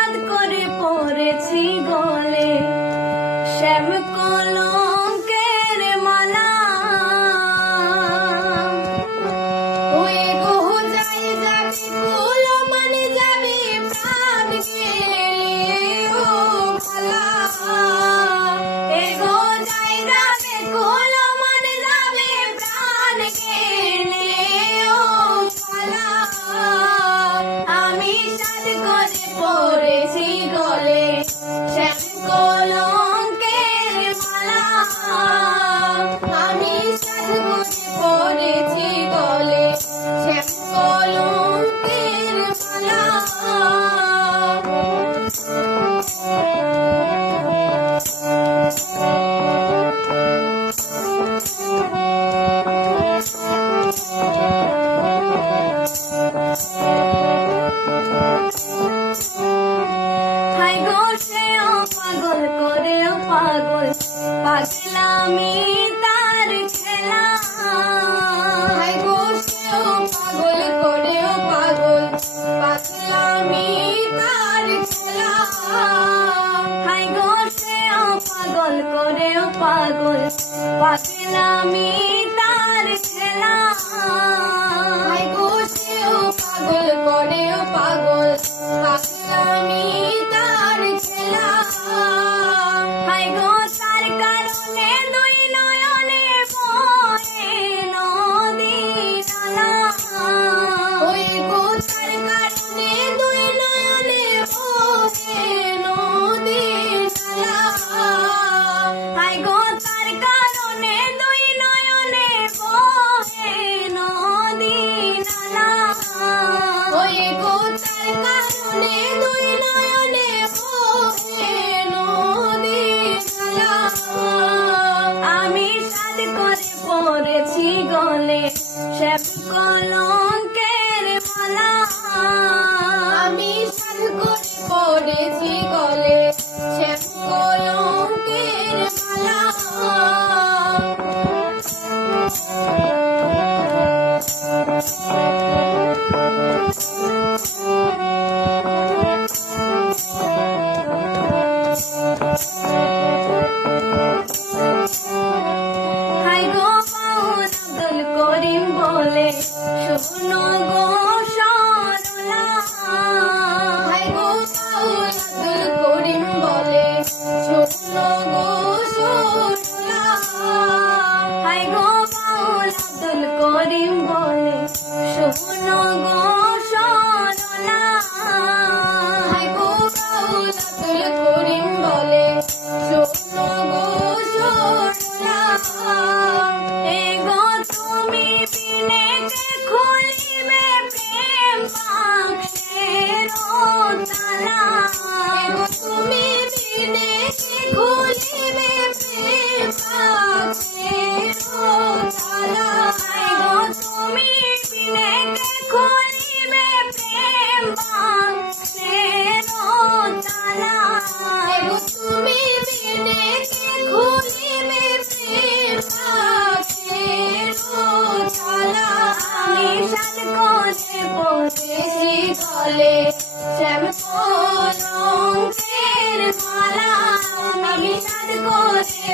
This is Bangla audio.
সাদ করে পরেছি গলে শ্যাম কলঙ্কের মালা। ওই গো যাই যাবি ফুল মানে যাবি প্রাণ গেলে ও খালা। এ গো যাই যাবে ফুল মানে যাবে প্রাণ গেলে ও খালা। আমি সাদ করে পরেছি গলে শ্যাম কলঙ্কের মালা। আমি সাদ করে পরেছি গলে শ্যাম কলঙ্কের মালা। হাই গো সেও পাগল করেও পাগল পাগলামি তার খেলা। হাই গো সেও পাগল করেও পাগল পাগলামি তার খেলা। হাই গো সেও পাগল করেও পাগল পাগলামি তার খেলা। হাই গো সেও পাগল করেও পাগল পাগলামি তার খেলা। হাই গো তার কারণে দুই নয়নে বহে নদী নালা। ওই গো তার কারণে দুই নয়নে বহে নদী নালা। হাই গো তার কারণে দুই নয়নে বহে নদী নালা। ওই গো তার কারণে দুই নয়নে বহে নদী নালা। আমি সাদ করে পরেছি গলে শ্যাম কলঙ্কের মালা। আমি সাদ করে পরেছি গলে শ্যাম কলঙ্কের মালা। হাই গো বাউল আব্দুল করিম বলে শোনো গো সরলা। হাই গো বাউল আব্দুল করিম বলে শোনো গো সরলা। হাই গো বাউল আব্দুল করিম বলে শোনো গো সরলা। হাই গো বাউল আব্দুল করিম বলে শোনো গো সরলা। এ গো তুমি বিনে কে খুলিবে প্রেম বাক্সের তালা। এ গো তুমি বিনে কে খুলিবে প্রেম বাক্সের তালা। এ গো তুমি বিনে কে খুলিবে প্রেম বাক্সের তালা। এ গো তুমি বিনে কে খুলিবে প্রেম বাক্সের তালা। আমি সাদ করে পরেছি গলে শ্যাম কলঙ্কের মালা। আমি সাদ করে